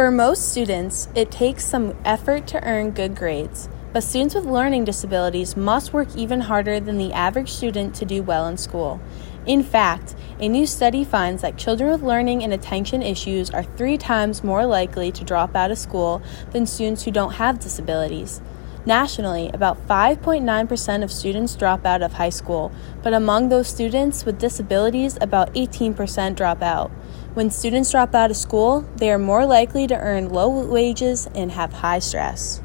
For most students, it takes some effort to earn good grades, but students with learning disabilities must work even harder than the average student to do well in school. In fact, a new study finds that children with learning and attention issues are 3 times more likely to drop out of school than students who don't have disabilities. Nationally, about 5.9% of students drop out of high school, but among those students with disabilities, about 18% drop out. When students drop out of school, they are more likely to earn low wages and have high stress.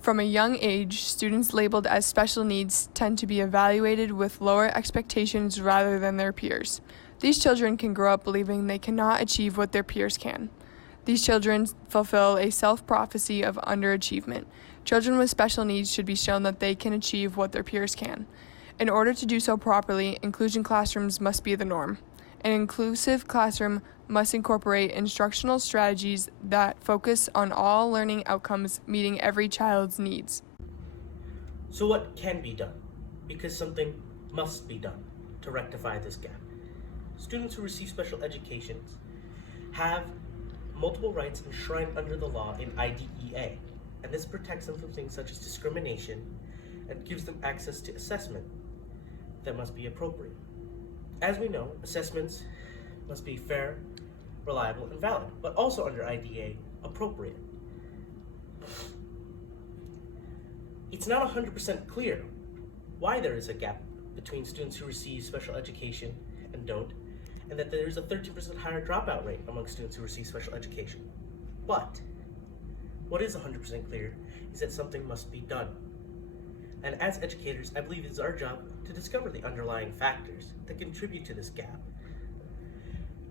From a young age, students labeled as special needs tend to be evaluated with lower expectations rather than their peers. These children can grow up believing they cannot achieve what their peers can. These children fulfill a self-prophecy of underachievement. Children with special needs should be shown that they can achieve what their peers can. In order to do so properly, inclusion classrooms must be the norm. An inclusive classroom must incorporate instructional strategies that focus on all learning outcomes, meeting every child's needs. So what can be done? Because something must be done to rectify this gap. Students who receive special education have multiple rights enshrined under the law in IDEA, and this protects them from things such as discrimination and gives them access to assessment that must be appropriate. As we know, assessments must be fair, reliable, and valid, but also under IDEA, appropriate. It's not 100% clear why there is a gap between students who receive special education and don't, and that there is a 13% higher dropout rate among students who receive special education. But what is 100% clear is that something must be done. And as educators, I believe it is our job to discover the underlying factors that contribute to this gap.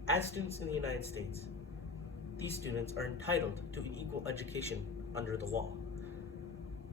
As students in the United States, these students are entitled to an equal education under the law.